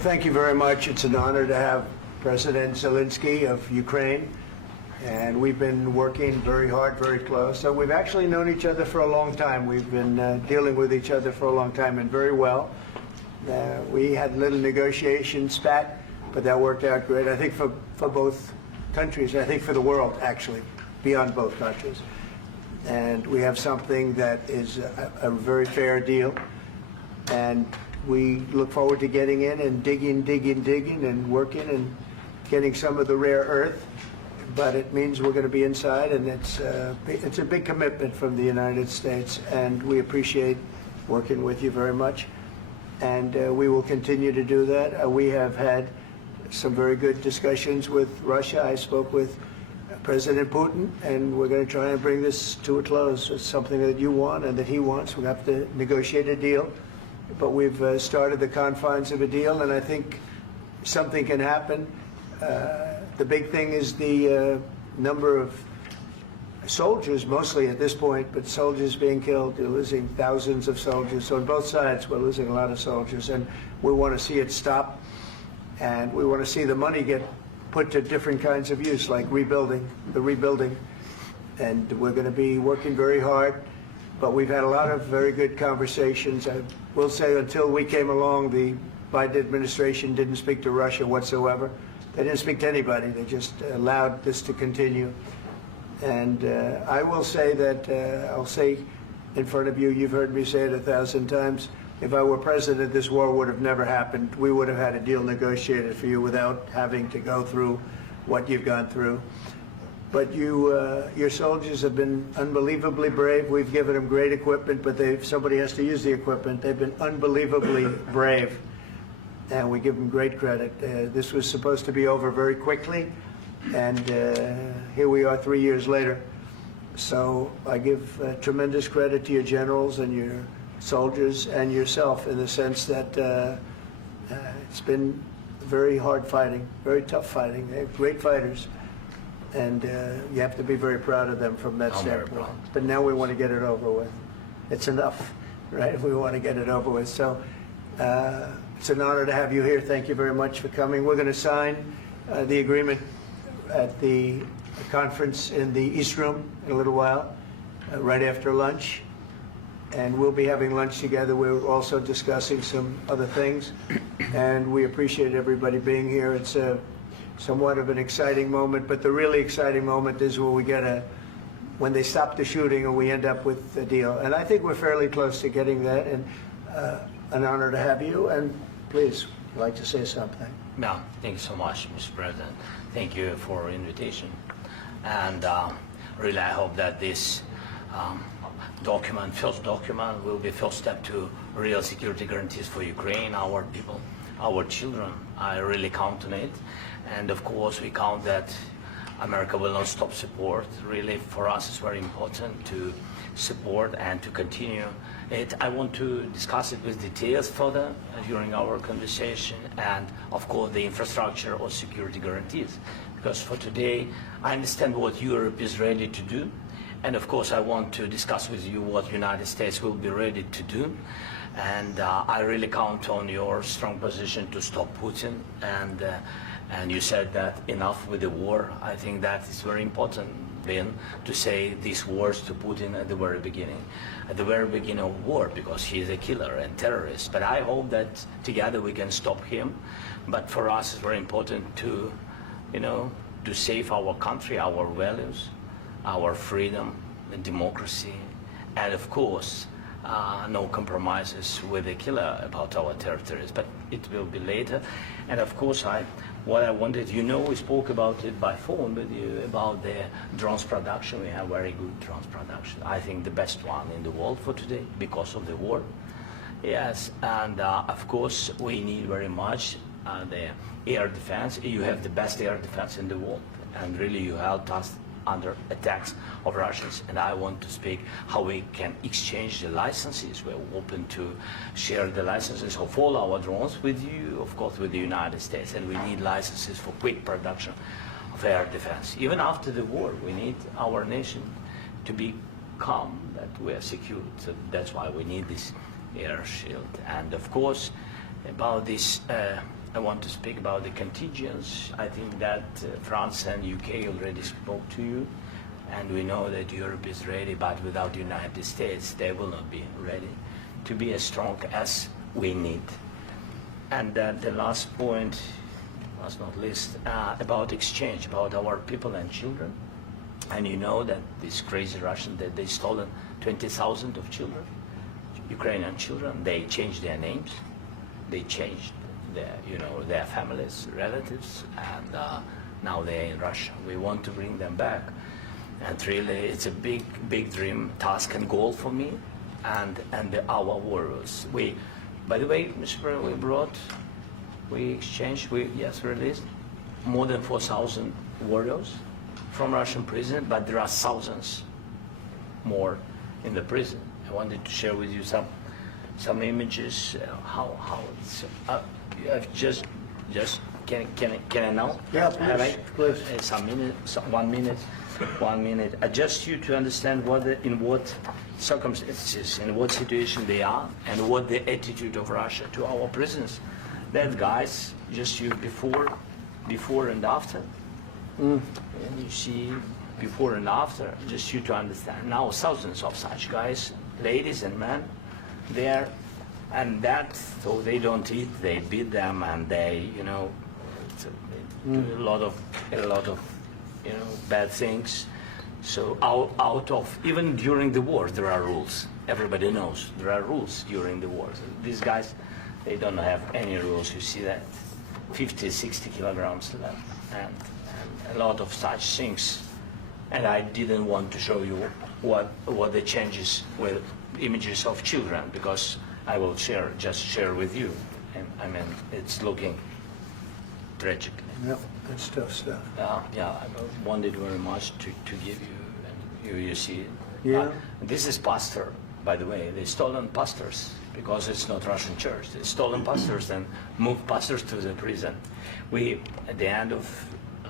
Well, thank you very much. It's an honor to have President Zelensky of Ukraine, and we've been working very hard, very close. So we've actually known each other for a long time. We've been dealing with each other for a long time, and very well. We had a little negotiation spat, but that worked out great, I think, for both countries, I think for the world, actually, beyond both countries. And we have something that is a very fair deal, and we look forward to getting in and digging and working and getting some of the rare earth. But it means we're going to be inside, and it's a big commitment from the United States, and we appreciate working with you very much. And we will continue to do that. We have had some very good discussions with Russia. I spoke with President Putin, and we're going to try and bring this to a close. It's something that you want and that he wants. We have to negotiate a deal. But we've started the confines of a deal, and I think something can happen. The big thing is the number of soldiers, mostly at this point, but soldiers being killed. We're losing thousands of soldiers. So on both sides, we're losing a lot of soldiers, and we want to see it stop. And we want to see the money get put to different kinds of use, like rebuilding. And we're going to be working very hard. But we've had a lot of very good conversations. I will say until we came along, the Biden administration didn't speak to Russia whatsoever. They didn't speak to anybody. They just allowed this to continue. And I will say that, I'll say in front of you, you've heard me say it 1,000 times, if I were president, this war would have never happened. We would have had a deal negotiated for you without having to go through what you've gone through. But your soldiers have been unbelievably brave. We've given them great equipment, but somebody has to use the equipment. They've been unbelievably brave, and we give them great credit. This was supposed to be over very quickly, and here we are 3 years later. So I give tremendous credit to your generals and your soldiers and yourself in the sense that it's been very hard fighting, very tough fighting. They're great fighters. And you have to be very proud of them from that standpoint. But now we want to get it over with. It's enough, right? We want to get it over with. So it's an honor to have you here. Thank you very much for coming. We're going to sign the agreement at the conference in the East Room in a little while, right after lunch. And we'll be having lunch together. We're also discussing some other things. And we appreciate everybody being here. It's somewhat of an exciting moment, but the really exciting moment is when they stop the shooting and we end up with a deal. And I think we're fairly close to getting that, and an honor to have you. And please, I'd like to say something. Yeah, thank you so much, Mr. President. Thank you for the invitation. And really, I hope that this first document, will be first step to real security guarantees for Ukraine, our people, our children. I really count on it. And of course, we count that America will not stop support. Really, for us, it's very important to support and to continue it. I want to discuss it with details further during our conversation, and of course, the infrastructure or security guarantees. Because for today, I understand what Europe is ready to do. And of course, I want to discuss with you what the United States will be ready to do. And I really count on your strong position to stop Putin. And you said that enough with the war. I think that is very important, Ben, to say these words to Putin at the very beginning of war, because he is a killer and terrorist. But I hope that together we can stop him. But for us, it's very important to, to save our country, our values, our freedom, and democracy, and of course, no compromises with the killer about our territories. But it will be later. And of course, what I wanted, we spoke about it by phone with you, about the drones production. We have very good drones production. I think the best one in the world for today because of the war. Yes, and of course, we need very much the air defense. You have the best air defense in the world, and really you helped us under attacks of Russians. And I want to speak how we can exchange the licenses. We're open to share the licenses of all our drones with you, of course, with the United States. And we need licenses for quick production of air defense. Even after the war, we need our nation to be calm, that we are secure. So that's why we need this air shield. And of course, about this I want to speak about the contingents. I think that France and UK already spoke to you, and we know that Europe is ready, but without the United States, they will not be ready to be as strong as we need. And the last point, last not least, about exchange, about our people and children. And you know that these crazy Russians, that they stolen 20,000 of children, Ukrainian children. They changed their names, they changed their, their families, relatives, and now they're in Russia. We want to bring them back, and really, it's a big, big dream, task, and goal for me, and our warriors. By the way, Mr. President, we exchanged, released more than 4,000 warriors from Russian prison, but there are thousands more in the prison. I wanted to share with you some images. How it's I've just can I now? Yeah, please. Some minute, 1 minute, 1 minute. Just you to understand in what circumstances, in what situation they are, and what the attitude of Russia to our prisons. That guys, just you before and after. And you see before and after, just you to understand. Now thousands of such guys, ladies and men, there, and that, so they don't eat, they beat them, and they, do a lot of, bad things. So out of, even during the war, there are rules. Everybody knows there are rules during the war. These guys, they don't have any rules. You see that 50, 60 kilograms left, and a lot of such things. And I didn't want to show you what the changes with images of children, because I will just share with you. And I mean, it's looking tragic. Yep, that's tough stuff. Yeah, I wanted very much to give you, and you see. Yeah. This is pastor, by the way. They stolen pastors, because it's not Russian church. They stolen pastors and moved pastors to the prison. At the end of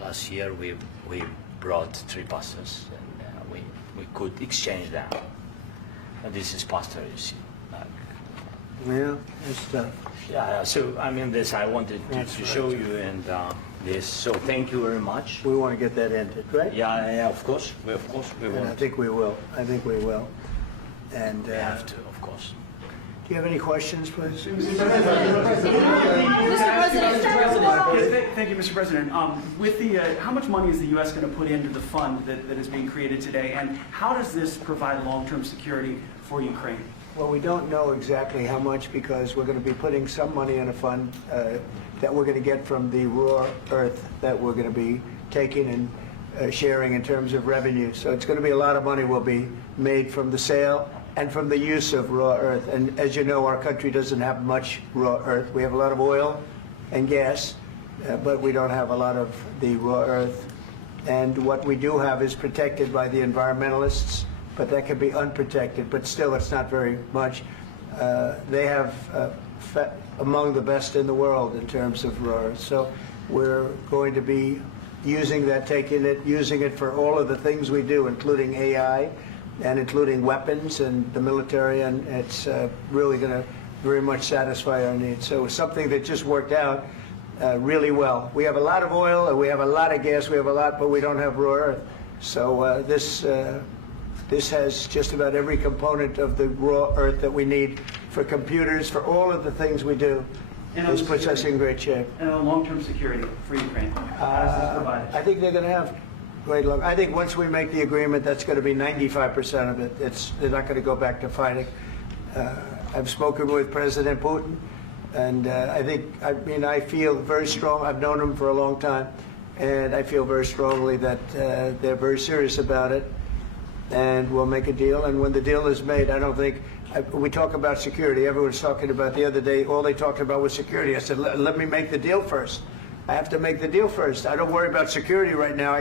last year, we brought 3 pastors, and we could exchange them. And this is pastor, you see. Yeah, that's tough. Yeah, so I mean, this I wanted to show you, and this. So thank you very much. We want to get that ended, right? Yeah, of course. We And want. I think we will. And We have to, of course. do you have any questions, please? Mr. President, Thank you, Mr. President. With the, how much money is the U.S. going to put into the fund that is being created today, and how does this provide long-term security for Ukraine? Well, we don't know exactly how much, because we're going to be putting some money in a fund that we're going to get from the raw earth that we're going to be taking and sharing in terms of revenue. So it's going to be a lot of money will be made from the sale and from the use of raw earth. And as you know, our country doesn't have much raw earth. We have a lot of oil and gas, but we don't have a lot of the raw earth. And what we do have is protected by the environmentalists, but that can be unprotected, but still it's not very much. They have among the best in the world in terms of raw earth. So we're going to be using that, using it for all of the things we do, including AI and including weapons and the military, and it's really going to very much satisfy our needs. So it's something that just worked out really well. We have a lot of oil, and we have a lot of gas, we have a lot, but we don't have raw earth. So this has just about every component of the raw earth that we need for computers, for all of the things we do. This puts us in great shape. And long-term security for Ukraine. How does this provide it? I think they're going to have great luck. I think once we make the agreement, that's going to be 95% of it. They're not going to go back to fighting. I've spoken with President Putin, and I feel very strong. I've known him for a long time, and I feel very strongly that they're very serious about it, and we'll make a deal. And when the deal is made, I don't think we talk about security. Everyone's talking about the other day, all they talked about was security. I said, let me make the deal first. I have to make the deal first. I don't worry about security right now.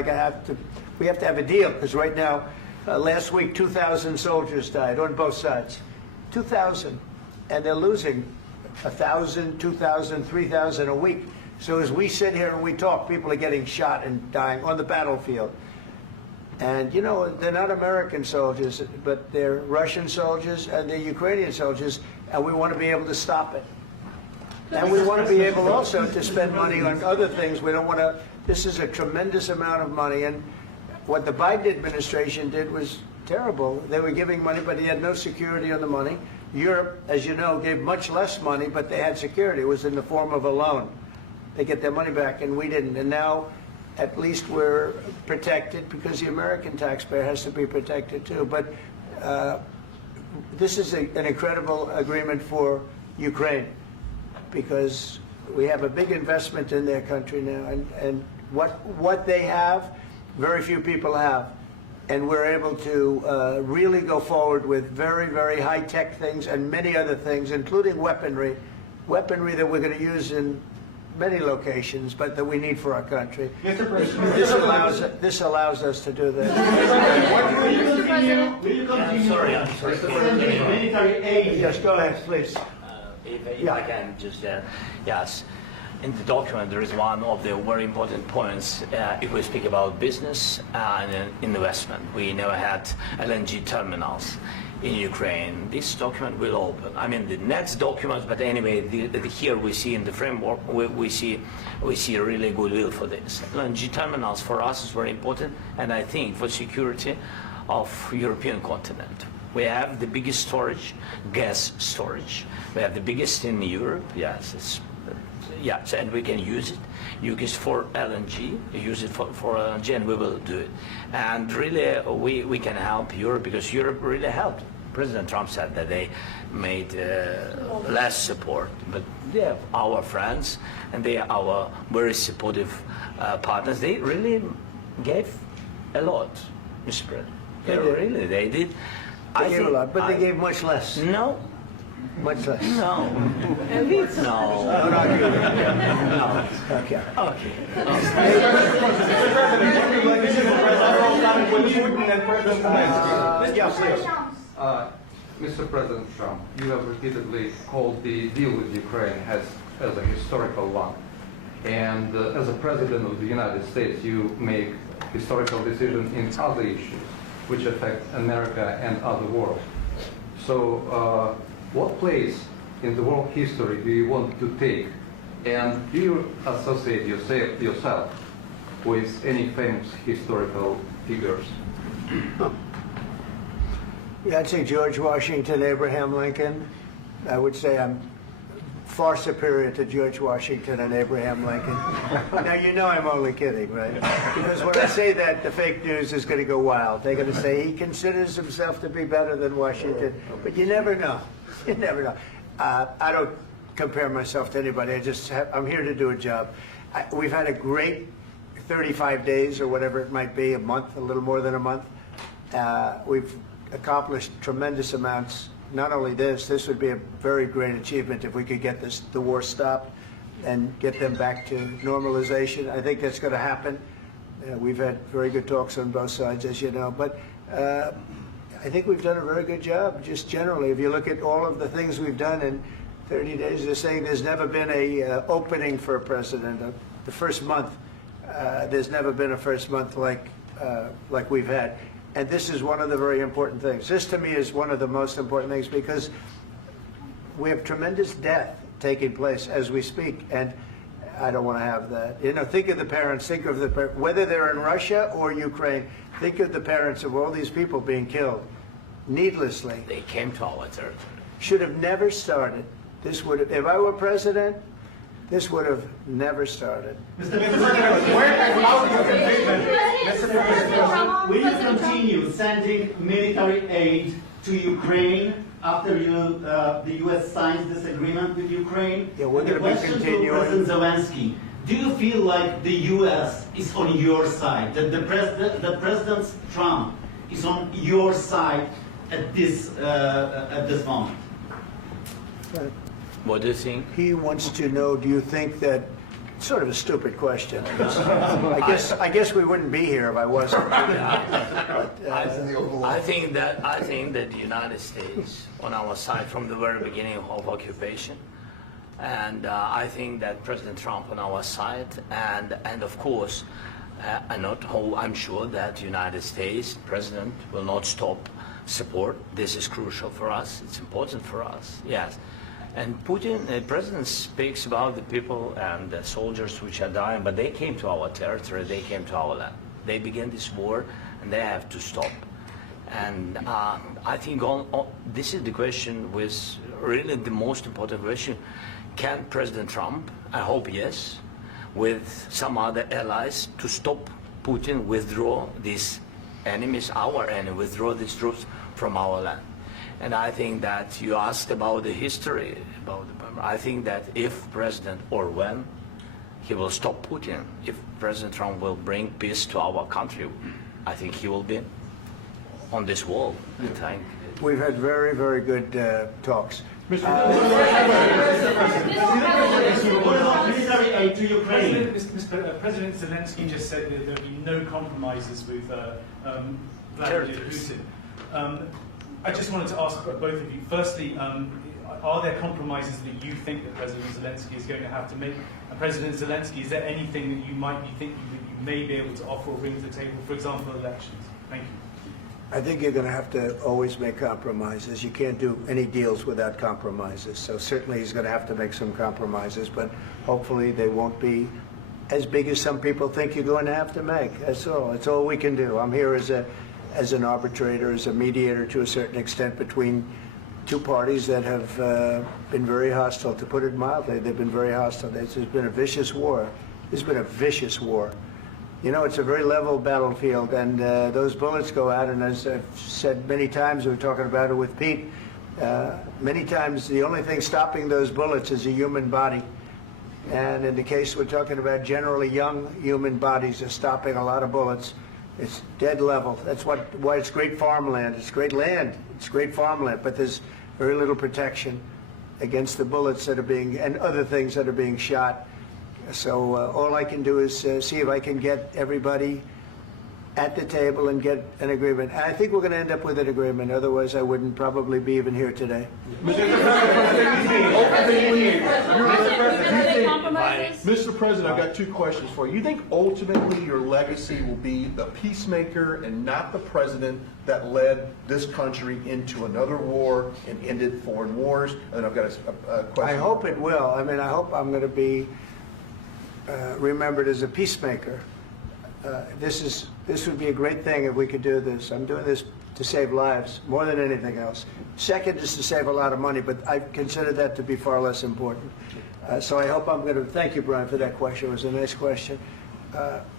We have to have a deal, because right now, last week, 2,000 soldiers died on both sides. 2,000. And they're losing 1,000, 2,000, 3,000 a week. So as we sit here and we talk, people are getting shot and dying on the battlefield. And, you know, they're not American soldiers, but they're Russian soldiers and they're Ukrainian soldiers, and we want to be able to stop it. And we want to be able also to spend money on other things. We don't want to, this is a tremendous amount of money. And what the Biden administration did was terrible. They were giving money, but he had no security on the money. Europe, as you know, gave much less money, but they had security. It was in the form of a loan. They get their money back, and we didn't. And now, at least we're protected because the American taxpayer has to be protected too. But this is an incredible agreement for Ukraine because we have a big investment in their country now, and what they have, very few people have. And we're able to really go forward with very, very high-tech things and many other things, including weaponry that we're going to use in many locations, but that we need for our country. Mr. President, This allows us to do that. will you continue I'm sorry. sending military aid? Yes, go ahead, please. If I can just, yes. In the document, there is one of the very important points. If we speak about business and investment, we never had LNG terminals in Ukraine. This document will open. I mean, the next document, but anyway, here we see in the framework, we see really goodwill for this. LNG terminals for us is very important, and I think for security of European continent. We have the biggest storage, gas storage. We have the biggest in Europe. Yes, yes, and we can use it. Use it for LNG. Use it for LNG, and we will do it. And really, we can help Europe because Europe really helped. President Trump said that they made less support, but they are our friends and they are our very supportive partners. They really gave a lot, Mr. President. They did. They gave a lot, but they gave much less. No. Much less. No. No. No. Okay. Okay. Mr. President Trump, you have repeatedly called the deal with Ukraine as a historical one. And as a President of the United States, you make historical decisions in other issues which affect America and other world. So what place in the world history do you want to take? And do you associate yourself with any famous historical figures? Yeah, I'd say George Washington, Abraham Lincoln. I would say I'm far superior to George Washington and Abraham Lincoln. Now, you know I'm only kidding, right? Because when I say that, the fake news is going to go wild. They're going to say he considers himself to be better than Washington. But you never know. You never know. I don't compare myself to anybody. I'm here to do a job. We've had a great 35 days or whatever it might be, a month, a little more than a month. We've accomplished tremendous amounts. Not only this would be a very great achievement if we could get the war stopped and get them back to normalization. I think that's going to happen. We've had very good talks on both sides, as you know. But I think we've done a very good job, just generally. If you look at all of the things we've done in 30 days, they're saying there's never been a opening for a president. The first month, there's never been a first month like we've had. And this is one of the very important things. This, to me, is one of the most important things because we have tremendous death taking place as we speak, and I don't want to have that. You know, think of the parents, whether they're in Russia or Ukraine, think of the parents of all these people being killed needlessly. They came to our territory. Should have never started. This would have, if I were president, this would have never started. Mr. President, where about your commitment? Mr. President, will you continue sending military aid to Ukraine after the U.S. signs this agreement with Ukraine? Yeah, we're going to be continuing. To President Zelensky, do you feel like the U.S. is on your side, that President Trump is on your side at this moment? What do you think? He wants to know, do you think that, sort of a stupid question. I guess we wouldn't be here if I wasn't. I think that the United States on our side from the very beginning of occupation, and I think that President Trump on our side, and of course, I'm sure that the United States President will not stop support. This is crucial for us. It's important for us. Yes. And Putin, the president speaks about the people and the soldiers which are dying, but they came to our territory, they came to our land. They began this war, and they have to stop. And I think this is the question, with really the most important question. Can President Trump, I hope yes, with some other allies, to stop Putin, withdraw these enemies, our enemy, withdraw these troops from our land? And I think that you asked about the history, I think that if President, or when, he will stop Putin, if President Trump will bring peace to our country, I think he will be on this wall. We've had very, very good talks. What about military aid to Ukraine? President Zelensky just said that there will be no compromises with Vladimir Putin. I just wanted to ask both of you, firstly, are there compromises that you think that President Zelensky is going to have to make? And President Zelensky, is there anything that you might be thinking that you may be able to offer or bring to the table, for example, elections? Thank you. I think you're going to have to always make compromises. You can't do any deals without compromises. So certainly he's going to have to make some compromises, but hopefully they won't be as big as some people think you're going to have to make. That's all. That's all we can do. I'm here as an arbitrator, as a mediator to a certain extent between two parties that have been very hostile, to put it mildly. They've been very hostile. There's been a vicious war. There's been a vicious war. You know, it's a very level battlefield, and those bullets go out, and as I've said many times, we were talking about it with Pete, many times the only thing stopping those bullets is a human body. And in the case we're talking about, generally young human bodies are stopping a lot of bullets. It's dead level. That's why it's great farmland. It's great land. It's great farmland, but there's very little protection against the bullets that are being, and other things that are being shot. So all I can do is see if I can get everybody at the table and get an agreement. And I think we're going to end up with an agreement. Otherwise, I wouldn't probably be even here today. Mr. President, I've got two questions for you. You think ultimately your legacy will be the peacemaker and not the president that led this country into another war and ended foreign wars? And I've got a question. I hope it will. I mean, I hope I'm going to be remembered as a peacemaker. This would be a great thing if we could do this. I'm doing this to save lives more than anything else. Second is to save a lot of money, but I consider that to be far less important. So I hope I'm going to, thank you, Brian, for that question. It was a nice question.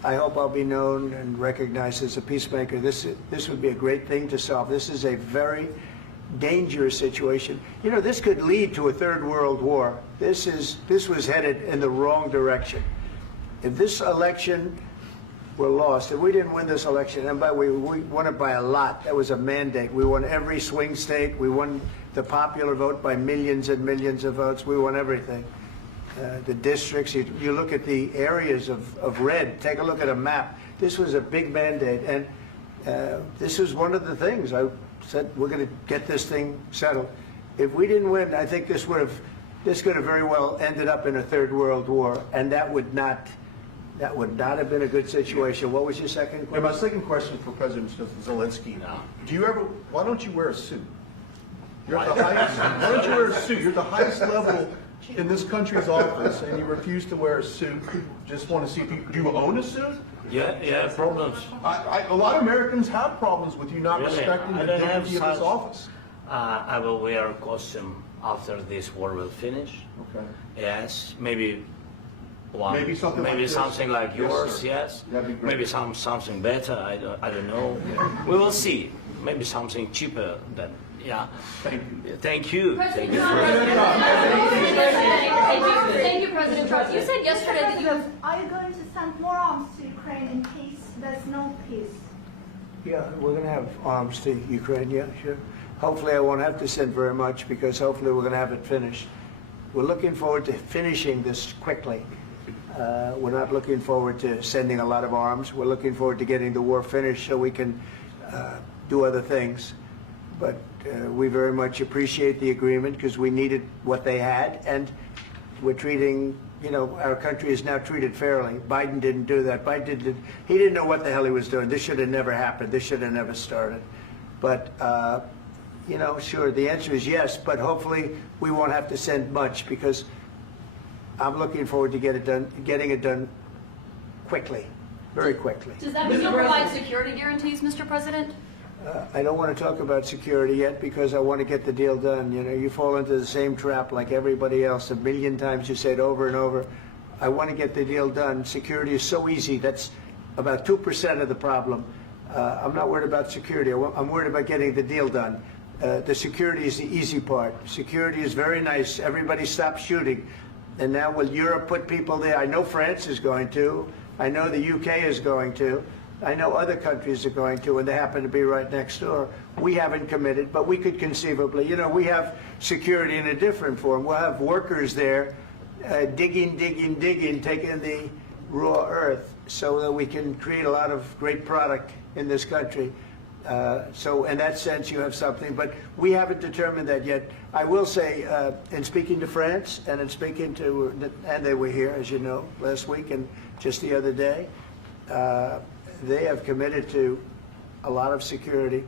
I hope I'll be known and recognized as a peacemaker. This would be a great thing to solve. This is a very dangerous situation. You know, this could lead to a third world war. This was headed in the wrong direction. If this election were lost, if we didn't win this election, and we won it by a lot, that was a mandate. We won every swing state. We won the popular vote by millions and millions of votes. We won everything. The districts, you look at the areas of red, take a look at a map. This was a big mandate, and this was one of the things. I said, we're going to get this thing settled. If we didn't win, I think this could have very well ended up in a third world war, and that would not have been a good situation. What was your second question? And my second question for President Zelensky. Why don't you wear a suit? You're at the highest, why don't you wear a suit? You're at the highest level in this country's office, and you refuse to wear a suit. Just want to see if do you own a suit? Yeah, problems. A lot of Americans have problems with you not respecting the dignity of this office. I will wear a costume after this war will finish. Okay. Yes, maybe one. Maybe something like this. Something like yours. Yes. That'd be great. Maybe something better. I don't know. We will see. Maybe something cheaper than. Yeah. Thank you. Thank you. President Trump. Thank you, President Trump. You said yesterday that you have. Are you going to send more arms to Ukraine in case there's no peace? Yeah, we're going to have arms to Ukraine, yeah, sure. Hopefully I won't have to send very much, because hopefully we're going to have it finished. We're looking forward to finishing this quickly. We're not looking forward to sending a lot of arms. We're looking forward to getting the war finished so we can do other things. But we very much appreciate the agreement, because we needed what they had, and we're treating, you know, our country is now treated fairly. Biden didn't do that. He didn't know what the hell he was doing. This should have never happened. This should have never started. But, you know, sure, the answer is yes, but hopefully we won't have to send much because I'm looking forward to getting it done quickly, very quickly. Does that mean you'll provide security guarantees, Mr. President? I don't want to talk about security yet because I want to get the deal done. You know, you fall into the same trap like everybody else. 1,000,000 times you say it over and over. I want to get the deal done. Security is so easy. That's about 2% of the problem. I'm not worried about security. I'm worried about getting the deal done. The security is the easy part. Security is very nice. Everybody stopped shooting. And now will Europe put people there? I know France is going to. I know the UK is going to. I know other countries are going to, and they happen to be right next door. We haven't committed, but we could conceivably. You know, we have security in a different form. We'll have workers there digging, taking the raw earth so that we can create a lot of great product in this country. So in that sense, you have something, but we haven't determined that yet. I will say, in speaking to France and in speaking to, and they were here, as you know, last week and just the other day, they have committed to a lot of security.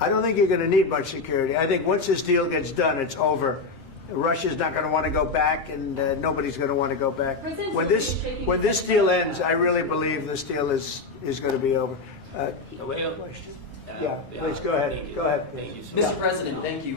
I don't think you're going to need much security. I think once this deal gets done, it's over. Russia's not going to want to go back, and nobody's going to want to go back. When this deal ends, I really believe this deal is going to be over. Yeah, please go ahead. Go ahead. Thank you, Mr. President, thank you.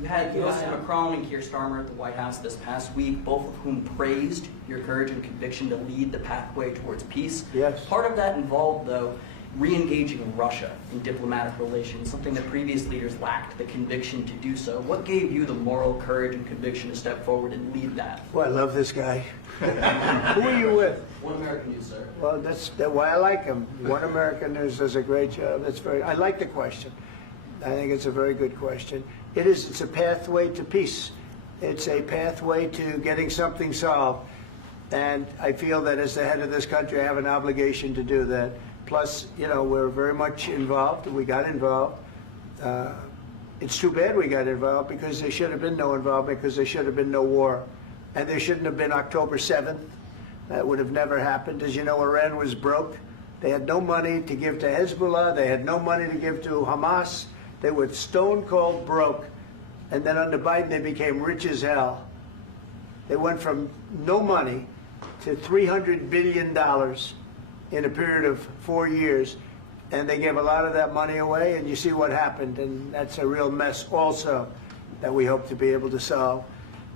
You had President Macron and Keir Starmer at the White House this past week, both of whom praised your courage and conviction to lead the pathway towards peace. Yes. Part of that involved, though, re-engaging Russia in diplomatic relations, something that previous leaders lacked the conviction to do so. What gave you the moral courage and conviction to step forward and lead that? Well, I love this guy. Who are you with? One American News, sir. Well, that's why I like him. One American News does a great job. I like the question. I think it's a very good question. It's a pathway to peace. It's a pathway to getting something solved. And I feel that as the head of this country, I have an obligation to do that. Plus, you know, we're very much involved. We got involved. It's too bad we got involved because there should have been no involvement because there should have been no war. And there shouldn't have been October 7th. That would have never happened. As you know, Iran was broke. They had no money to give to Hezbollah. They had no money to give to Hamas. They were stone cold broke. And then under Biden, they became rich as hell. They went from no money to $300 billion in a period of 4 years. And they gave a lot of that money away, and you see what happened. And that's a real mess also that we hope to be able to solve.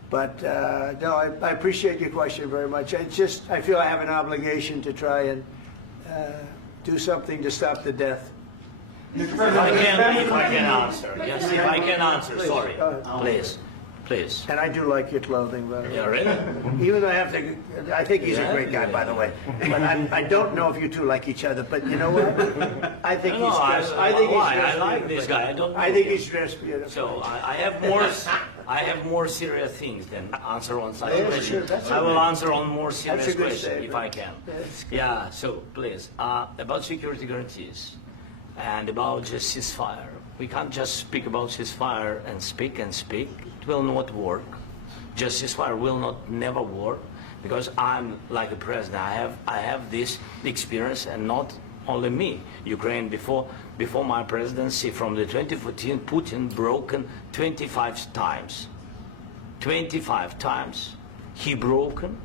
But no, I appreciate your question very much. I feel I have an obligation to try and do something to stop the death. If I can answer, yes, if I can answer, sorry, please. And I do like your clothing, by the way. Yeah, really? Even though I think he's a great guy, by the way. But I don't know if you two like each other. But you know what? I think he's dressed. I like this guy. I think he's dressed beautiful. So I have more serious things than answer on such questions. Sure, I will answer on more serious good questions statement. if I can. Yeah. So please, about security guarantees and about just ceasefire. We can't just speak about ceasefire and speak and speak. It will not work. Just ceasefire will never work because I'm like a president. I have this experience, and not only me. Ukraine before my presidency, from the 2014, Putin broken 25 times. 25 times he broken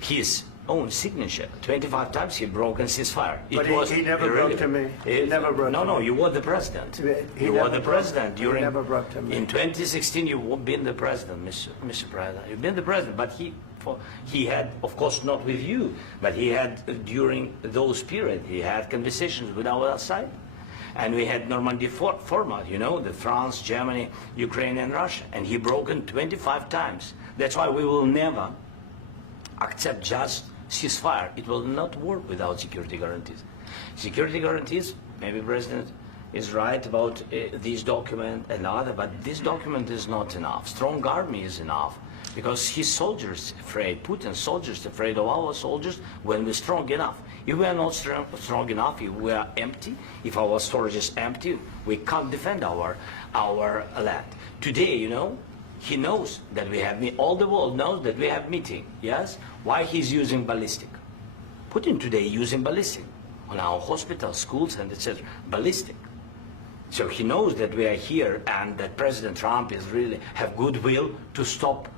his own signature. 25 times he broken ceasefire. But he never broke to me. He never broke to me. No, you were the president. You were the president during. He never broke to me. In 2016, you've been the president, Mr. President. You've been the president, but he had, of course, not with you, but he had during those periods. He had conversations with our side, and we had Normandy format. You know, the France, Germany, Ukraine, and Russia, and he broken 25 times. That's why we will never accept just ceasefire. It will not work without security guarantees. Security guarantees, maybe President is right about this document and other, but this document is not enough. Strong army is enough because his soldiers afraid, Putin's soldiers afraid of our soldiers when we're strong enough. If we are not strong enough, if we are empty, if our storage is empty, we can't defend our land. Today, you know, he knows that we have, all the world knows that we have meeting, yes? Why he's using ballistic? Putin today using ballistic on our hospitals, schools, and etc. Ballistic. So he knows that we are here and that President Trump is really have goodwill to stop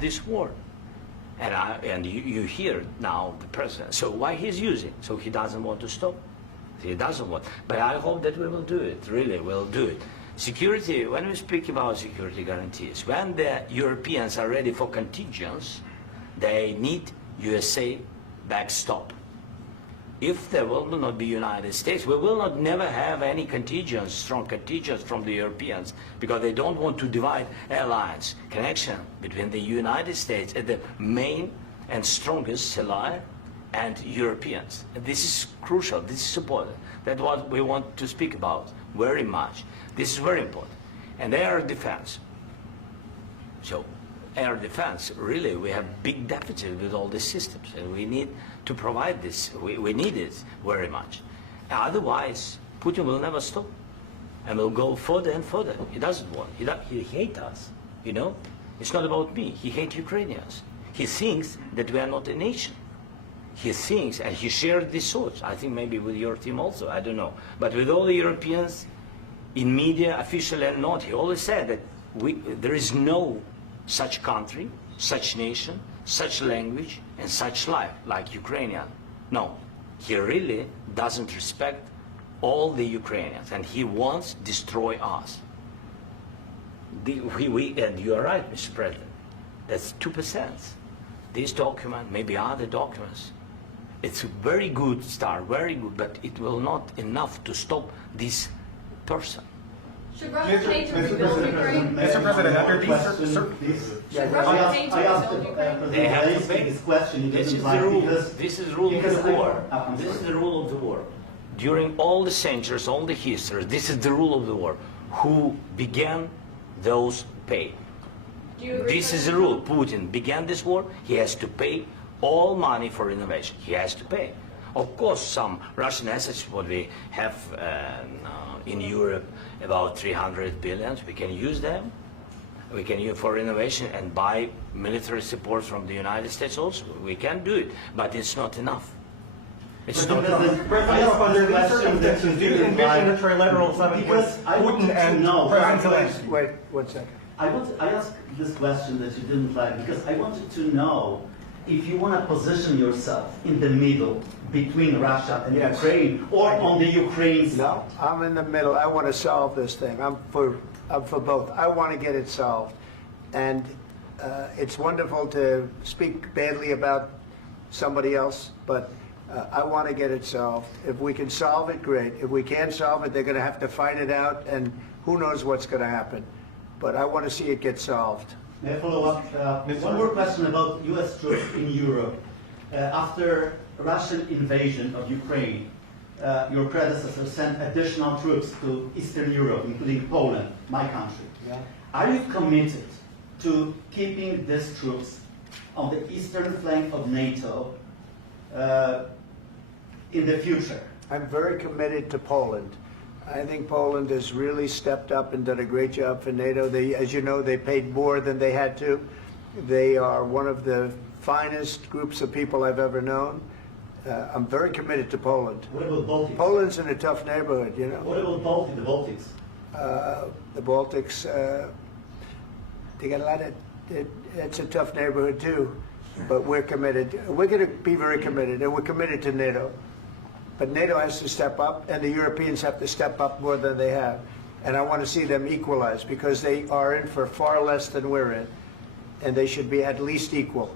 this war. And you hear now the president. So why he's using? So he doesn't want to stop. He doesn't want. But I hope that we will do it. Really, we'll do it. Security. When we speak about security guarantees, when the Europeans are ready for contingents, they need USA backstop. If there will not be United States, we will not never have any contingents, strong contingents from the Europeans, because they don't want to divide alliance connection between the United States and the main and strongest ally and Europeans. And this is crucial, this is important. That's what we want to speak about very much. This is very important. And air defense. So air defense, really, we have big deficit with all these systems, and we need to provide this. We need it very much. Otherwise, Putin will never stop, and will go further and further. He doesn't want. He hates us. You know, it's not about me. He hates Ukrainians. He thinks that we are not a nation. He thinks, and he shared these thoughts. I think maybe with your team also. I don't know, but with all the Europeans, in media, officially and not, he always said that there is no such country, such nation, such language, and such life like Ukrainian. No, he really doesn't respect all the Ukrainians, and he wants to destroy us. And you are right, Mr. President. That's 2%. This document, maybe other documents, it's a very good start, very good, but it will not enough to stop this person. Should Russia pay to rebuild Ukraine? Mr. President, after Should Russia pay to rebuild Ukraine? They have to pay. This question, This is the rule. This is the rule of the war. This is the rule of the war. During all the centuries, all the history, this is the rule of the war. Who began, those pay. Do you agree This with is the rule. Putin began this war. He has to pay all money for innovation. He has to pay. Of course, some Russian assets, what we have in Europe, about 300 billion, we can use them. We can use for innovation and buy military support from the United States also. We can do it, but it's not enough. It's not enough. Under these circumstances, do you envision a trilateral summit with Putin and President Zelensky? Wait 1 second. I asked this question that you didn't like because I wanted to know if you want to position yourself in the middle between Russia and Yes. Ukraine or on the Ukraine side. No, I'm in the middle. I want to solve this thing. I'm for both. I want to get it solved. And it's wonderful to speak badly about somebody else, but I want to get it solved. If we can solve it, great. If we can't solve it, they're going to have to fight it out, and who knows what's going to happen. But I want to see it get solved. May I follow up? One more question about U.S. troops in Europe. After Russian invasion of Ukraine, your predecessor sent additional troops to Eastern Europe, including Poland, my country. Yeah. Are you committed to keeping these troops on the eastern flank of NATO in the future? I'm very committed to Poland. I think Poland has really stepped up and done a great job for NATO. They, as you know, they paid more than they had to. They are one of the finest groups of people I've ever known. I'm very committed to Poland. What about Baltics? Poland's in a tough neighborhood, you know. What about the Baltics? The Baltics, they got a lot of, it's a tough neighborhood too, but we're committed. We're going to be very committed, and we're committed to NATO. But NATO has to step up, and the Europeans have to step up more than they have. And I want to see them equalize, because they are in for far less than we're in, and they should be at least equal.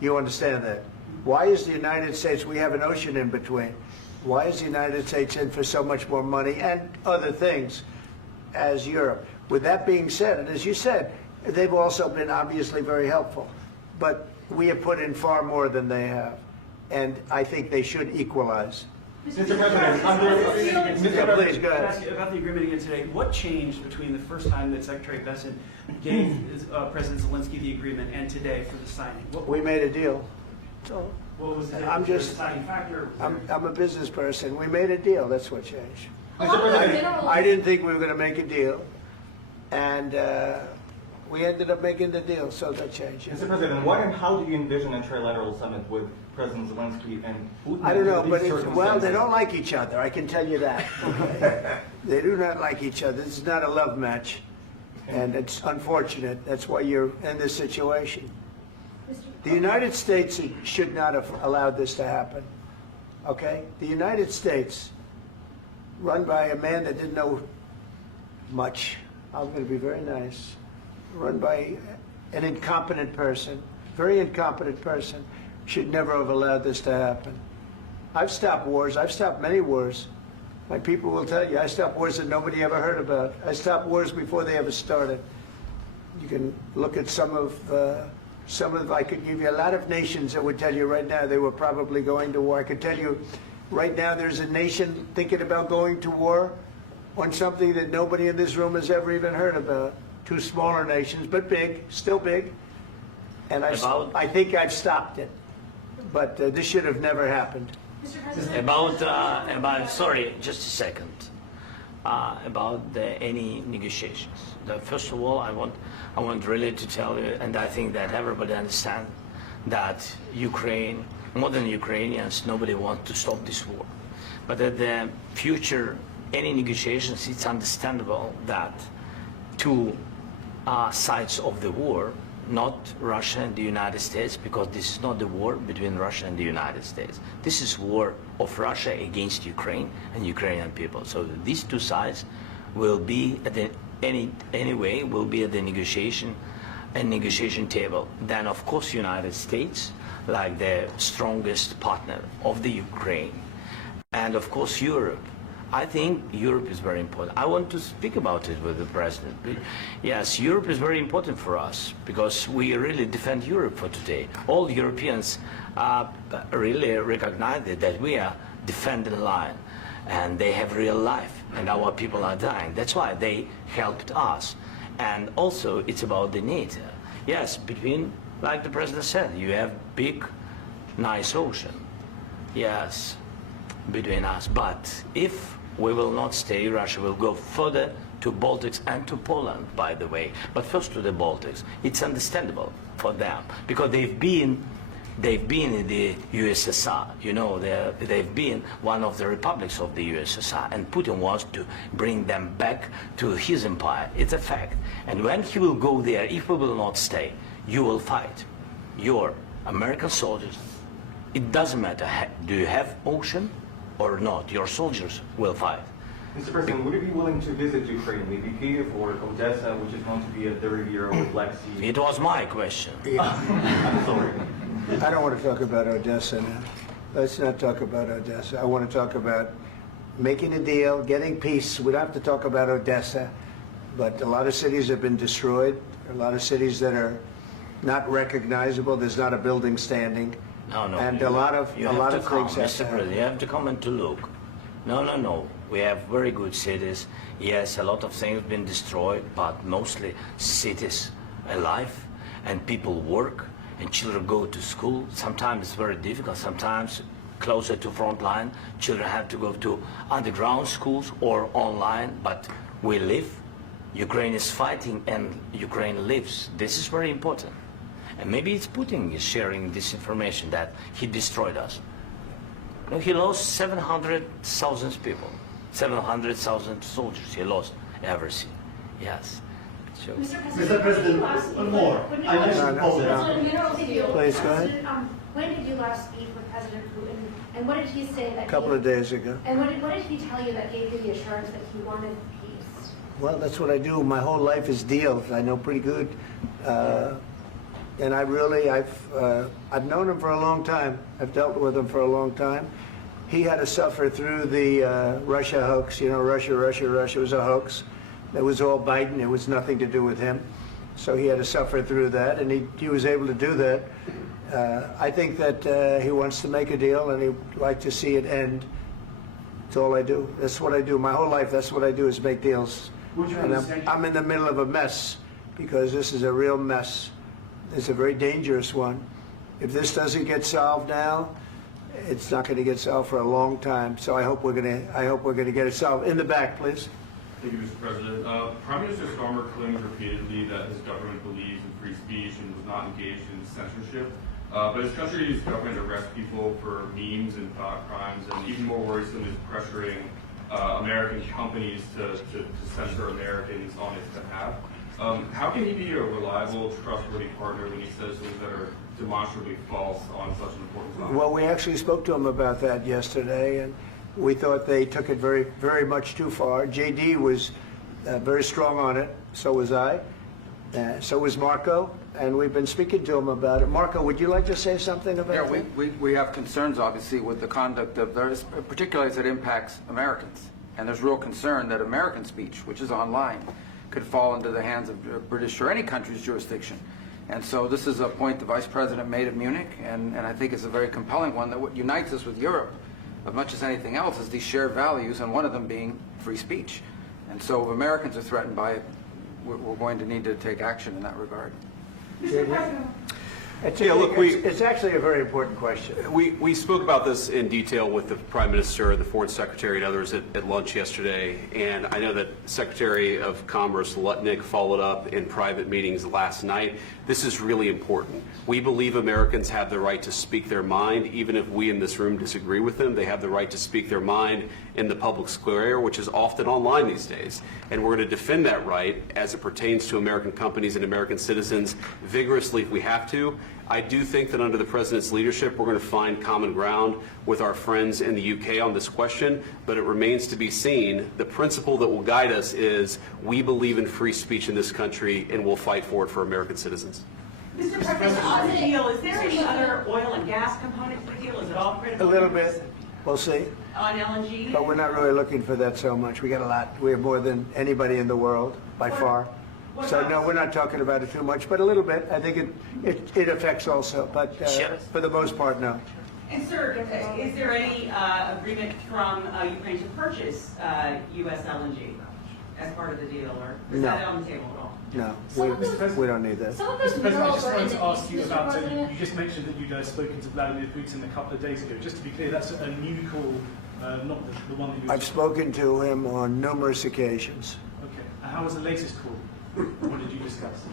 You understand that? Why is the United States, we have an ocean in between, why is the United States in for so much more money and other things as Europe? With that being said, and as you said, they've also been obviously very helpful, but we have put in far more than they have, and I think they should equalize. Mr. President, Please, go Can I ahead. ask you about the agreement again today? What changed between the first time that Secretary Bessent gave President Zelensky the agreement and today for the signing? We made a deal. So What was the I'm just- deciding factor? I'm a business person. We made a deal. That's what changed. Along with minerals. I didn't think we were going to make a deal, and We ended up making the deal, so that changed. Mr. President, what and how do you envision a trilateral summit with President Zelensky and Putin? I don't know, under but these well, they circumstances? don't like each other, I can tell you that. Okay? They do not like each other. This is not a love match, and it's unfortunate. That's why you're in this situation. The United States should not have allowed this to happen, okay? The United States, run by a man that didn't know much, I'm going to be very nice, run by an incompetent person, very incompetent person, should never have allowed this to happen. I've stopped wars. I've stopped many wars. My people will tell you, I stopped wars that nobody ever heard about. I stopped wars before they ever started. You can look at some of, I could give you a lot of nations that would tell you right now they were probably going to war. I could tell you right now there's a nation thinking about going to war on something that nobody in this room has ever even heard about. Two smaller nations, but big, still big. And I think I've stopped it. But this should have never happened. Mr. President, Sorry, just a second. About any negotiations. First of all, I want really to tell you, and I think that everybody understands that Ukraine, modern Ukrainians, nobody wants to stop this war. But at the future, any negotiations, it's understandable that two sides of the war, not Russia and the United States, because this is not the war between Russia and the United States. This is war of Russia against Ukraine and Ukrainian people. So these two sides will be at the anyway will be at the negotiation table. Then of course United States, like the strongest partner of the Ukraine, and of course Europe. I think Europe is very important. I want to speak about it with the President. Yes, Europe is very important for us because we really defend Europe for today. All Europeans really recognize that we are defending the line and they have real life and our people are dying. That's why they helped us. And also it's about the NATO. Yes, between, like the President said, you have big, nice ocean. Yes, between us. But if we will not stay, Russia will go further to Baltics and to Poland, by the way. But first to the Baltics. It's understandable for them because they've been in the USSR. You know, they've been one of the republics of the USSR, and Putin wants to bring them back to his empire. It's a fact. And when he will go there, if we will not stay, you will fight. Your American soldiers, it doesn't matter, do you have ocean or not, your soldiers will fight. Mr. President, would you be willing to visit Ukraine, maybe Kyiv or Odessa, which is known to be at the riviera or Black Sea? It was my question. I'm sorry. I don't want to talk about Odessa now. Let's not talk about Odessa. I want to talk about making a deal, getting peace. We don't have to talk about Odessa, but a lot of cities have been destroyed. A lot of cities that are not recognizable. There's not a building standing. No. And a lot of things have to Mr. happen. President, you have to come and to look. No. We have very good cities. Yes, a lot of things have been destroyed, but mostly cities alive and people work and children go to school. Sometimes it's very difficult. Sometimes closer to front line, children have to go to underground schools or online, but we live. Ukraine is fighting and Ukraine lives. This is very important. And maybe it's Putin is sharing this information that he destroyed us. No, he lost 700,000 people, 700,000 soldiers. He lost everything. Yes. So, Mr. President, one more. I mentioned Poland. Please, go ahead. When did you last speak with President Putin, and what did he say that? A couple of days ago. And what did he tell you that gave you the assurance that he wanted peace? Well, that's what I do. My whole life is deals. I know pretty good. And I've known him for a long time. I've dealt with him for a long time. He had to suffer through the Russia hoax. You know, Russia was a hoax. It was all Biden. It was nothing to do with him. So he had to suffer through that, and he was able to do that. I think that he wants to make a deal, and he'd like to see it end. That's all I do. That's what I do. My whole life, that's what I do is make deals. And I'm in the middle of a mess because this is a real mess. It's a very dangerous one. If this doesn't get solved now, it's not going to get solved for a long time. So I hope we're going to get it solved. In the back, please. Thank you, Mr. President. Prime Minister Starmer claims repeatedly that his government believes in free speech and was not engaged in censorship. But his country's government arrests people for memes and thought crimes, and even more worrisome is pressuring American companies to censor Americans on its behalf. How can he be a reliable, trustworthy partner when he says things that are demonstrably false on such an important topic? Well, we actually spoke to him about that yesterday, and we thought they took it very, very much too far. JD was very strong on it. So was I. So was Marco. And we've been speaking to him about it. Marco, would you like to say something about that? Yeah, we have concerns, obviously, with the conduct of those, particularly as it impacts Americans. And there's real concern that American speech, which is online, could fall into the hands of British or any country's jurisdiction. And so this is a point the Vice President made at Munich, and I think it's a very compelling one that what unites us with Europe, as much as anything else, is these shared values, and one of them being free speech. And so if Americans are threatened by it, we're going to need to take action in that regard. Mr. President. It's actually a very important question. We spoke about this in detail with the Prime Minister, the Foreign Secretary, and others at lunch yesterday, and I know that Secretary of Commerce Lutnick followed up in private meetings last night. This is really important. We believe Americans have the right to speak their mind, even if we in this room disagree with them. They have the right to speak their mind in the public square, which is often online these days. And we're going to defend that right as it pertains to American companies and American citizens vigorously if we have to. I do think that under the President's leadership, we're going to find common ground with our friends in the UK on this question, but it remains to be seen. The principle that will guide us is we believe in free speech in this country, and we'll fight for it for American citizens. Mr. President, on the deal, is there any other oil and gas component to the deal? Is it all critical? A little bit. We'll see. On LNG? But we're not really looking for that so much. We got a lot. We have more than anybody in the world, by far. So no, we're not talking about it too much, but a little bit. I think it affects also, but for the most part, no. And sir, is there any agreement from Ukraine to purchase U.S. LNG as part of the deal, or is that on the table at all? No, we don't need that. Mr. President, I just wanted to ask you about, you just mentioned that you'd spoken to Vladimir Putin a couple of days ago. Just to be clear, that's a new call, not the one that you... I've spoken to him on numerous occasions. Okay, and how was the latest call? What did you discuss?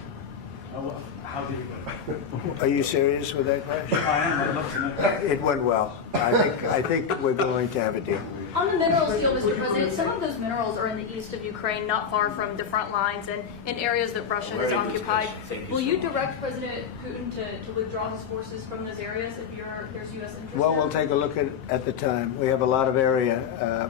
How did it go? Are you serious with that question? I am. I'd love to know. It went well. I think we're going to have a deal. On the minerals deal, Mr. President, some of those minerals are in the east of Ukraine, not far from the front lines and in areas that Russia has occupied. Will you direct President Putin to withdraw his forces from those areas if there's U.S. interest? Well, we'll take a look at the time. We have a lot of area.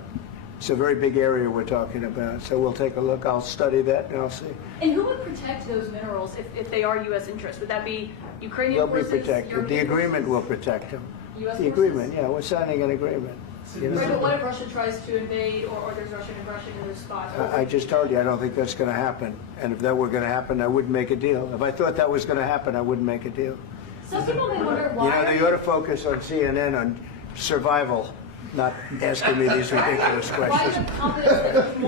It's a very big area we're talking about, so we'll take a look. I'll study that and I'll see. And who would protect those minerals if they are U.S. interests? Would that be Ukrainian forces? They'll be protected. The agreement will protect them. U.S. The agreement, yeah, we're signing an agreement. Right, but what if Russia tries to invade or there's Russian aggression in those spots? I just told you I don't think that's going to happen. And if that were going to happen, I wouldn't make a deal. If I thought that was going to happen, I wouldn't make a deal. Some people may wonder why. You know, you ought to focus on CNN on survival, not asking me these ridiculous questions.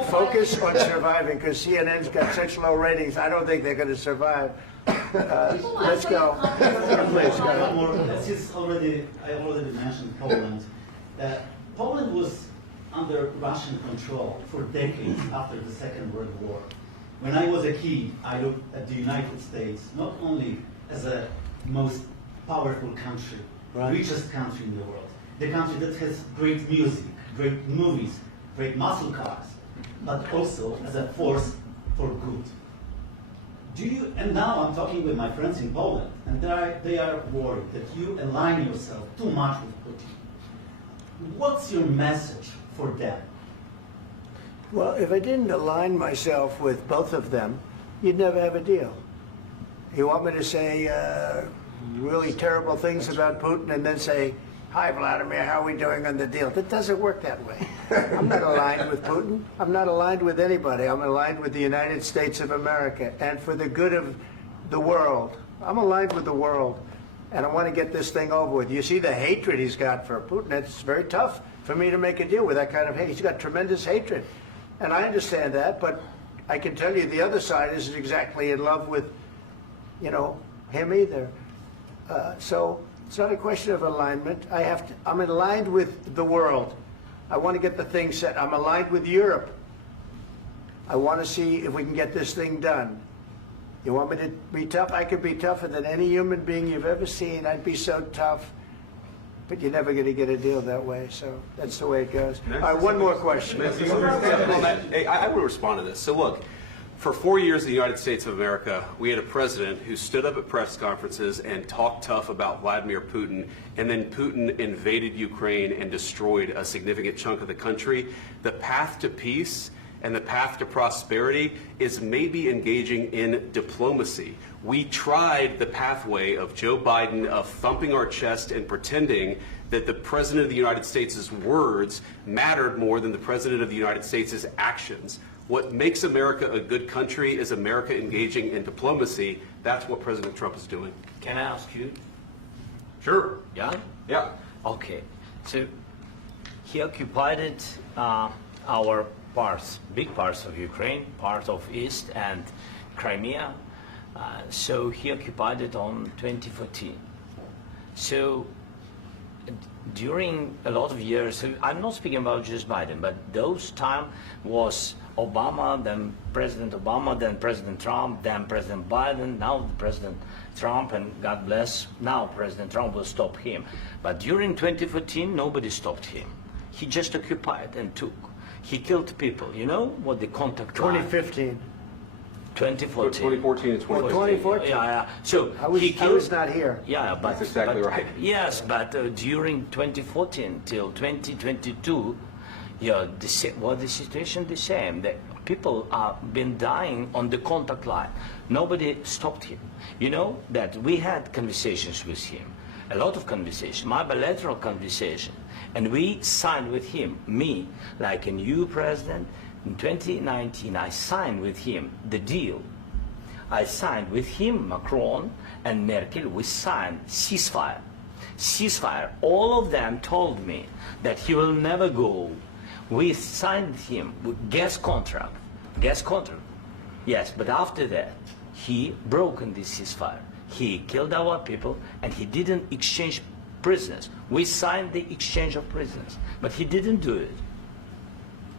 Focus on surviving, because CNN's got such low ratings. I don't think they're going to survive. Let's go. Please go. I already mentioned Poland. Poland was under Russian control for decades after the Second World War. When I was a kid, I looked at the United States not only as a most powerful country, richest country in the world, the country that has great music, great movies, great muscle cars, but also as a force for good. And now I'm talking with my friends in Poland, and they are worried that you align yourself too much with Putin. What's your message for them? Well, if I didn't align myself with both of them, you'd never have a deal. You want me to say really terrible things about Putin and then say, "Hi, Vladimir, how are we doing on the deal?" That doesn't work that way. I'm not aligned with Putin. I'm not aligned with anybody. I'm aligned with the United States of America. And for the good of the world, I'm aligned with the world. And I want to get this thing over with. You see the hatred he's got for Putin. It's very tough for me to make a deal with that kind of hate. He's got tremendous hatred. And I understand that, but I can tell you the other side isn't exactly in love with, him either. So it's not a question of alignment. I'm aligned with the world. I want to get the thing set. I'm aligned with Europe. I want to see if we can get this thing done. You want me to be tough? I could be tougher than any human being you've ever seen. I'd be so tough. But you're never going to get a deal that way, so that's the way it goes. All right, one more question. Hey, I want to respond to this. So look, for 4 years in the United States of America, we had a president who stood up at press conferences and talked tough about Vladimir Putin, and then Putin invaded Ukraine and destroyed a significant chunk of the country. The path to peace and the path to prosperity is maybe engaging in diplomacy. We tried the pathway of Joe Biden of thumping our chest and pretending that the President of the United States' words mattered more than the President of the United States' actions. What makes America a good country is America engaging in diplomacy. That's what President Trump is doing. Can I ask you? Sure. Yeah? Yeah. Okay. So he occupied our parts, big parts of Ukraine, part of East and Crimea. So he occupied it on 2014. So during a lot of years, so I'm not speaking about just Biden, but those time was Obama, then President Obama, then President Trump, then President Biden, now President Trump, and God bless, now President Trump will stop him. But during 2014, nobody stopped him. He just occupied and took. He killed people. You know what the contact line? 2015. 2014 2014. and 2014. 2014. Yeah. So I was not here. Yeah, but that's exactly right. Yes, but during 2014 till 2022, yeah, the situation the same. The people are been dying on the contact line. Nobody stopped him. You know that we had conversations with him, a lot of conversation, my bilateral conversation, and we signed with him. Me, like a new president. In 2019, I signed with him the deal. I signed with him, Macron and Merkel, we signed ceasefire. Ceasefire. All of them told me that he will never go. We signed with him with gas contract. Gas contract. Yes, but after that, he broken this ceasefire. He killed our people and he didn't exchange prisoners. We signed the exchange of prisoners, but he didn't do it.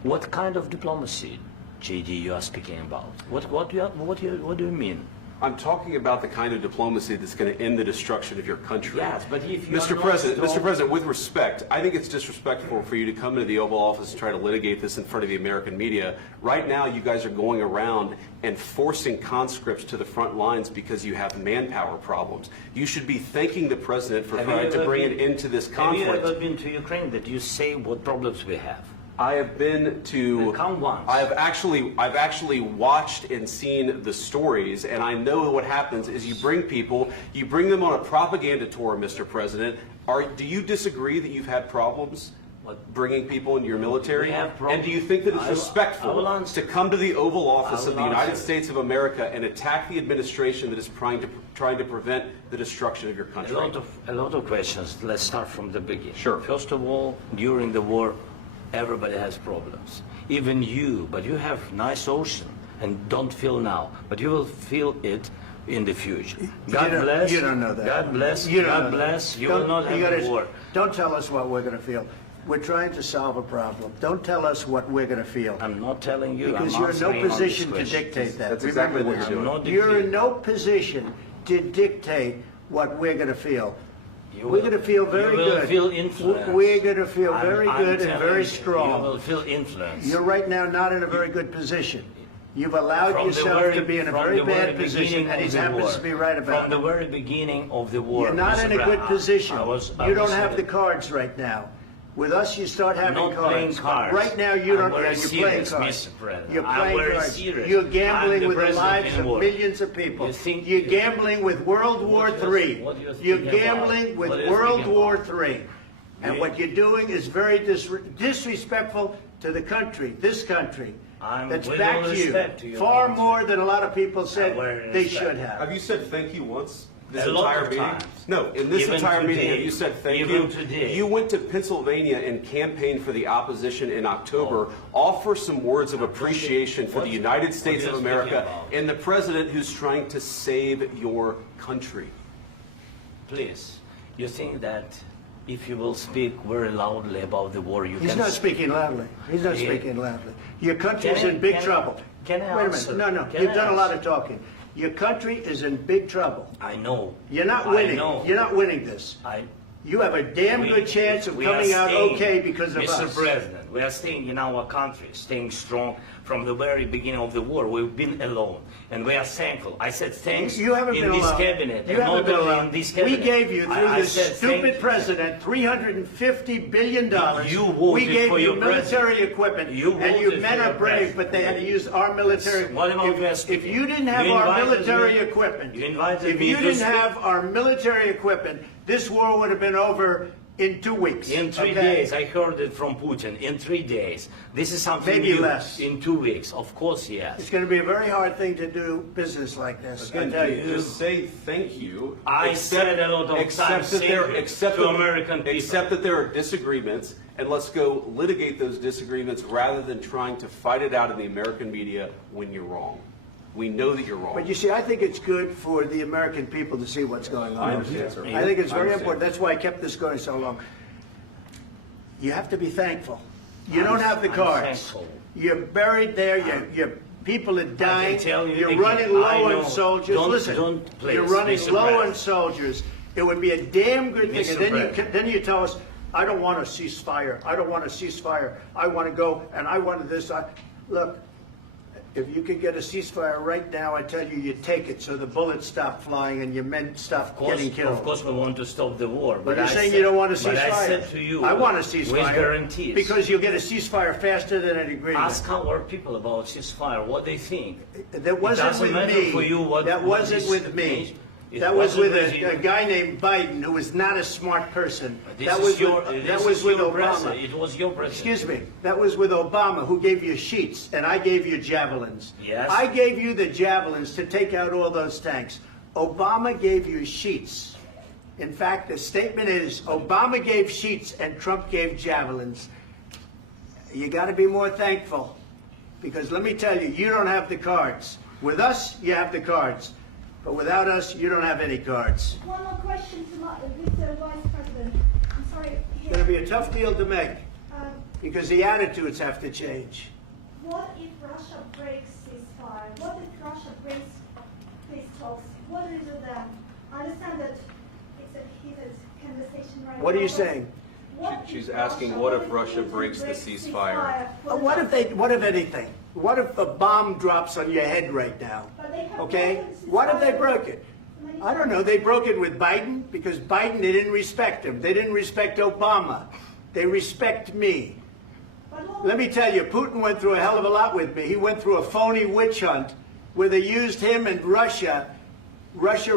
What kind of diplomacy, JD, you are speaking about? What do you mean? I'm talking about the kind of diplomacy that's going to end the destruction of your country. Yes, but if you Mr. President, with respect, I think it's disrespectful for you to come into the Oval Office and try to litigate this in front of the American media. Right now, you guys are going around and forcing conscripts to the front lines because you have manpower problems. You should be thanking the President for trying to bring it into this conflict. Have you ever been to Ukraine that you say what problems we have? I have been to. Come once. I've actually watched and seen the stories, and I know what happens is you bring people, you bring them on a propaganda tour, Mr. President. Do you disagree that you've had problems bringing people into your military? And do you think that it's respectful to come to the Oval Office of the United States of America and attack the administration that is trying to prevent the destruction of your country? A lot of questions. Let's start from the beginning. Sure. First of all, during the war, everybody has problems. Even you, but you have nice ocean and don't feel now, but you will feel it in the future. God bless. You don't know that. God bless. You don't God know bless. that. You will not have a war. Don't tell us what we're going to feel. We're trying to solve a problem. Don't tell us what we're going to feel. I'm not telling you. Because I'm you're in no answering on position this to question. dictate that. That's exactly Remember what this. you're doing. You're in no position to dictate what we're going to feel. We're going to feel very good. You will feel influence. We're going to feel very good and very strong. You will feel influence. You're right now not in a very good position. You've allowed yourself to be in a very bad position, and he happens to be right about it. From the very beginning of the war. You're not in a good position. You don't have the the cards right now. With us, you start having not playing cards. cards. Right now, you don't. I'm very You're playing serious, cards. Mr. President. You're I'm playing very cards. serious. You're I'm gambling the with the president lives in of war. millions of people. You think- You're gambling with World War III. what you're You're thinking gambling about? with What you're World thinking War about? III. And what you're doing is very disrespectful to the country, this country. That's with back all to you. respect to your Far country. more than a lot of people said very they respect. should have. Have you said thank you once? This A lot entire of meeting? times. No, in this Even entire meeting, today. have you said thank Even you? today. You went to Pennsylvania and campaigned for the opposition in October. Offer some words of appreciation for the United States of you America speaking about? and the president who's trying to save your country. Please, you think that if you will speak very loudly about the war, you He's can... not speaking loudly. He's not Yeah. speaking loudly. Your country is in big trouble. Can I Wait a answer? minute. No, Can you've I done a lot answer? of talking. Your country is in big trouble. I know. You're not I winning. know. You're not winning this. You have a damn good chance of we are coming out staying, okay because of Mr. us. President, we are staying in our country, staying strong from the very beginning of the war. We've been alone, and we are thankful. I said thanks You haven't in been this alone. cabinet, You and haven't not been only alone. in this We cabinet. gave you, through I this said stupid president, $350 billion. You voted we gave for you your military president. equipment, You and you voted men for are your brave, president. but they had to use our military. What about West? If you didn't have You our invited military me- equipment, you invited if me you to didn't speak. have our military equipment, this war would have been over in 2 weeks. In 3 okay? days, I heard it from Putin. In 3 days, this is something Maybe new. less. In 2 weeks, of course, yes. It's going to be a very hard thing to do business like this. I Again, tell you. just say thank you. I said a lot of times that there, thank you accept to that- American people. accept that there are disagreements, and let's go litigate those disagreements rather than trying to fight it out in the American media when you're wrong. We know that you're wrong. But you see, I think it's good for the American people to see what's going on. I understand, sir. I think it's I very understand. important. That's why I kept this going so long. You have to be thankful. You don't have the I'm cards. thankful. You're buried there. Your people are dying. tell you You're again, running I low know. on soldiers. Don't- Listen, don't please, you're running Mr. low on President. soldiers. It would be a damn good thing. Mr. And then President. then you tell us, I don't want a ceasefire. I don't want a ceasefire. I want to go and I want this. Look, if you could get a ceasefire right now, I tell you, you take it so the bullets stop flying and your men stop getting killed. Of course, we want to stop the war. But you're I saying said- you don't want a ceasefire. But I said to you, I want a with ceasefire. guarantees. Because you'll get a ceasefire faster than an agreement. Ask our people about ceasefire, what they think. That wasn't doesn't with matter me. for you what- That what wasn't this with me. means. It That was wasn't with with a you. guy named Biden who was not a smart person. This That is was your, with, this that was is with your Obama. president. It was your president. Excuse me. That was with Obama, who gave you sheets, and I gave you javelins. Yes. I gave you the javelins to take out all those tanks. Obama gave you sheets. In fact, the statement is Obama gave sheets and Trump gave javelins. You got to be more thankful, because let me tell you, you don't have the cards. With us, you have the cards. But without us, you don't have any cards. One more question to Mr. Vice President. I'm sorry. It's going to be a tough deal to make, Um, because the attitudes have to change. What if Russia breaks ceasefire? What if Russia breaks peace talks? What do you do then? I understand that it's a heated conversation right now. What are you but saying? what She's if asking, what if Russia breaks the ceasefire? What if anything? What if a bomb drops on your head right now? But they have Okay? broken ceasefire What if they broke it? so many I don't know. They broke it with Biden because Biden, they didn't respect him. They didn't respect Obama. They respect me. Let me tell you, Putin went through a hell of a lot with me. He went through a phony witch hunt where they used him and Russia. Russia.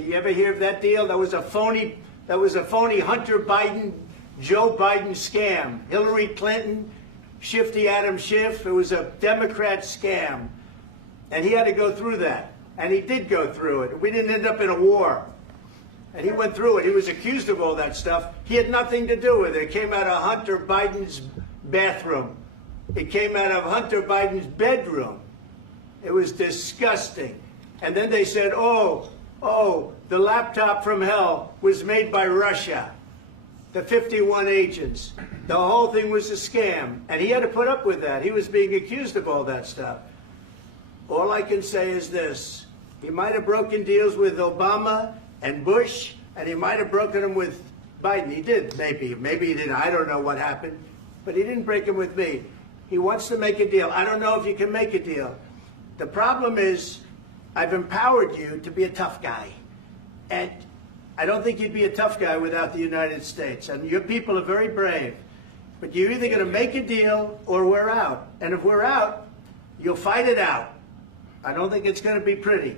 You ever hear of that deal? That was a phony Hunter Biden, Joe Biden scam. Hillary Clinton, Shifty Adam Schiff. It was a Democrat scam. And he had to go through that. And he did go through it. We didn't end up in a war. And he went through it. He was accused of all that stuff. He had nothing to do with it. It came out of Hunter Biden's bathroom. It came out of Hunter Biden's bedroom. It was disgusting. And then they said, oh, the laptop from hell was made by Russia. The 51 agents. The whole thing was a scam. And he had to put up with that. He was being accused of all that stuff. All I can say is this. He might have broken deals with Obama and Bush, and he might have broken them with Biden. He did, maybe. Maybe he didn't. I don't know what happened. But he didn't break them with me. He wants to make a deal. I don't know if you can make a deal. The problem is, I've empowered you to be a tough guy. And I don't think you'd be a tough guy without the United States. And your people are very brave. But you're either going to make a deal or we're out. And if we're out, you'll fight it out. I don't think it's going to be pretty,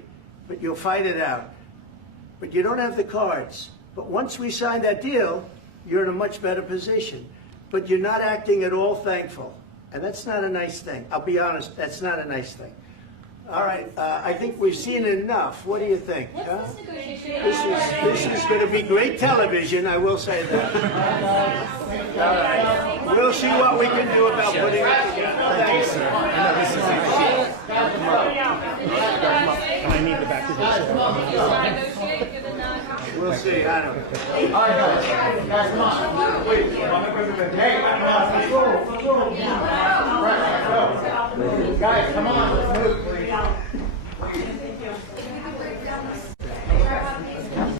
but you'll fight it out. But you don't have the cards. But once we sign that deal, you're in a much better position. But you're not acting at all thankful. And that's not a nice thing. I'll be honest, that's not a nice thing. All right, I think we've seen enough. What do you think? Huh? This is going to be great television, I will say that. All right. We'll see what we can do about putting it together. Thank you. I need the back of this. We'll see. see, I don't. All right, guys, come on. Wait, hey, come on. Guys, come on.